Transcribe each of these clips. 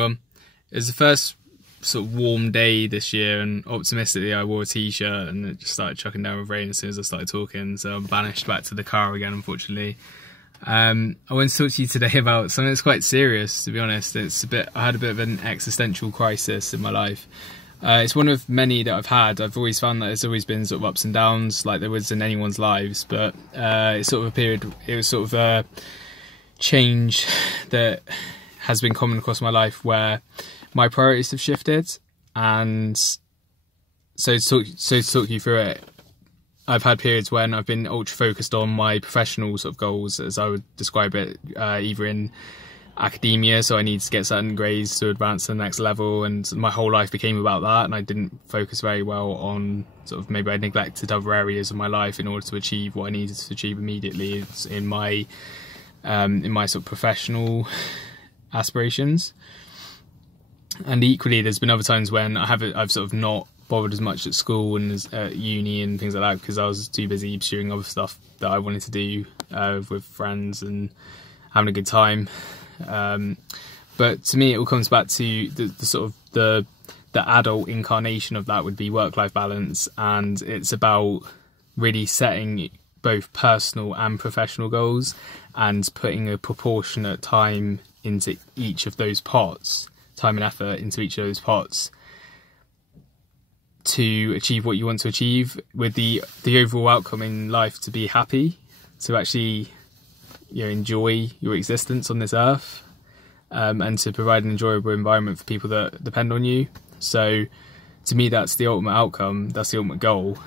It was the first sort of warm day this year, and optimistically I wore a t-shirt and it just started chucking down with rain as soon as I started talking, so I'm banished back to the car again, unfortunately. I want to talk to you today about something that's quite serious, to be honest. I had a bit of an existential crisis in my life. It's one of many that I've had. I've always found that there's always been sort of ups and downs like there was in anyone's lives, but it's sort of a period, it was sort of a change that has been common across my life where my priorities have shifted. And so to talk you through it, I've had periods when I've been ultra focused on my professional sort of goals, as I would describe it, either in academia, so I need to get certain grades to advance to the next level, and my whole life became about that, and I didn't focus very well on sort of, maybe I neglected other areas of my life in order to achieve what I needed to achieve immediately in my sort of professional aspirations. And equally, there's been other times when I've sort of not bothered as much at school and at uni and things like that because I was too busy pursuing other stuff that I wanted to do with friends and having a good time. But to me, it all comes back to the sort of the adult incarnation of that would be work-life balance, and it's about really setting both personal and professional goals and putting a proportionate time into each of those pots, time and effort into each of those pots to achieve what you want to achieve, with the overall outcome in life to be happy, to actually enjoy your existence on this earth, and to provide an enjoyable environment for people that depend on you. So to me, that's the ultimate outcome, that's the ultimate goal.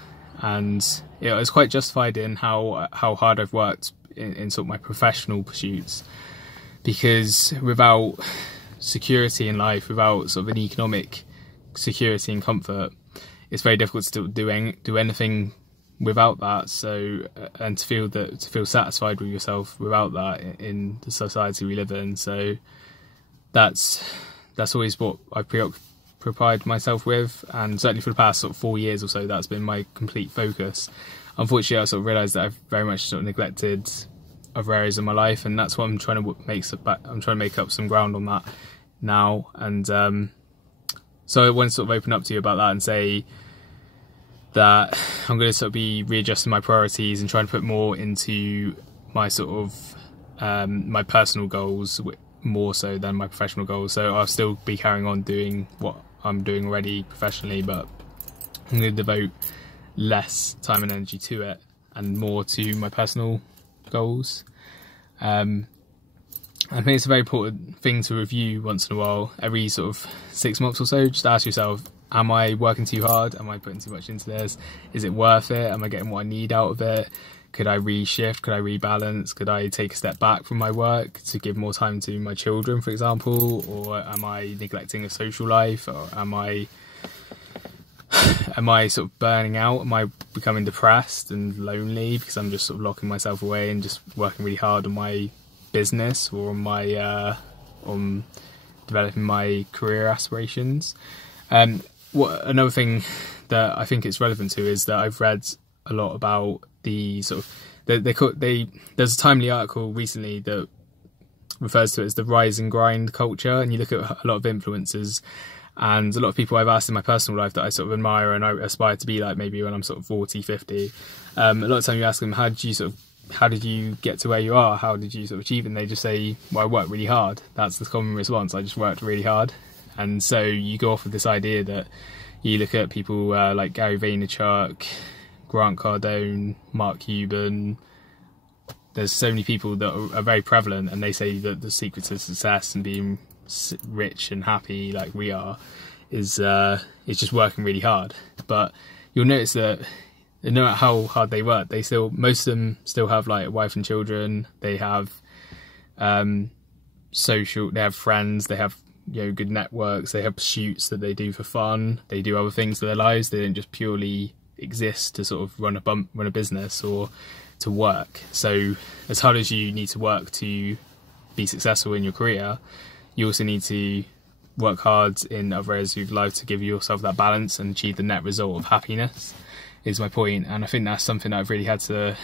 And it was quite justified in how hard I've worked in sort of my professional pursuits, because without security in life, without sort of an economic security and comfort, it's very difficult to do anything without that. So and to feel satisfied with yourself without that in the society we live in. So that's always what I've preoccupied myself with, and certainly for the past sort of 4 years or so, that's been my complete focus. Unfortunately, I sort of realised that I've very much sort of neglected other areas of my life, and that's what I'm trying to make up some ground on that now. And so I want to sort of open up to you about that and say that I'm going to sort of be readjusting my priorities and trying to put more into my sort of my personal goals more so than my professional goals. So I'll still be carrying on doing what I'm doing already professionally, but I'm going to devote less time and energy to it and more to my personal goals. I think it's a very important thing to review once in a while, every sort of 6 months or so. Just ask yourself, am I working too hard? Am I putting too much into this? Is it worth it? Am I getting what I need out of it? Could I reshift? Could I rebalance? Could I take a step back from my work to give more time to my children, for example? Or am I neglecting a social life? Or am I sort of burning out? Am I becoming depressed and lonely because I'm just sort of locking myself away and just working really hard on my business or on my on developing my career aspirations? Another thing that I think it's relevant to is that I've read a lot about the sort of there's a timely article recently that refers to it as the rise and grind culture, and you look at a lot of influencers and a lot of people I've asked in my personal life that I sort of admire and I aspire to be like maybe when I'm sort of 40, 50. A lot of time you ask them, how did you get to where you are? How did you sort of achieve it? And they just say, well, I worked really hard. That's the common response. I just worked really hard. And so you go off with this idea that you look at people like Gary Vaynerchuk, Grant Cardone, Mark Cuban. There's so many people that are very prevalent, and they say that the secret to success and being rich and happy like we are is just working really hard. But you'll notice that no matter how hard they work, most of them still have like a wife and children. They have they have friends, they have good networks, they have pursuits that they do for fun, they do other things with their lives. They don't just purely exist to sort of run a business or to work. So as hard as you need to work to be successful in your career, you also need to work hard in other areas of your life to give yourself that balance and achieve the net result of happiness, is my point. And I think that's something that I've really had to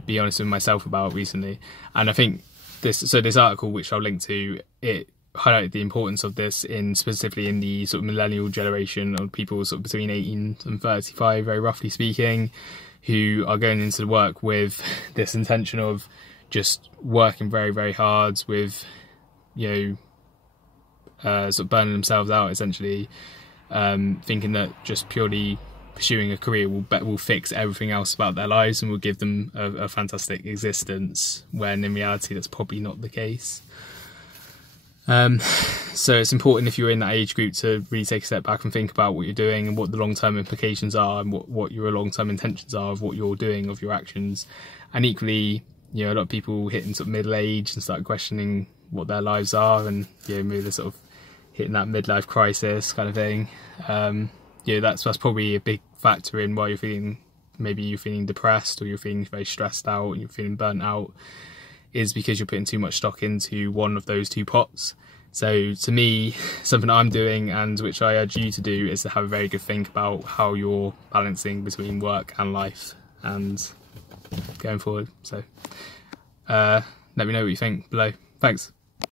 be honest with myself about recently. And I think this article, which I'll link to, it highlighted the importance of this specifically in the sort of millennial generation of people sort of between 18 and 35, very roughly speaking, who are going into work with this intention of just working very, very hard with, sort of burning themselves out essentially, thinking that just purely pursuing a career will fix everything else about their lives and will give them a fantastic existence, when in reality that's probably not the case. So it's important, if you're in that age group, to really take a step back and think about what you're doing and what the long-term implications are, and what your long-term intentions are of what you're doing, of your actions. And equally, a lot of people hitting sort of middle age and start questioning what their lives are, and maybe they're sort of hitting that midlife crisis kind of thing. That's probably a big factor in why you're feeling depressed, or you're feeling very stressed out and you're feeling burnt out, is because you're putting too much stock into one of those two pots. So to me, something I'm doing, and which I urge you to do, is to have a very good think about how you're balancing between work and life and going forward. So let me know what you think below. Thanks.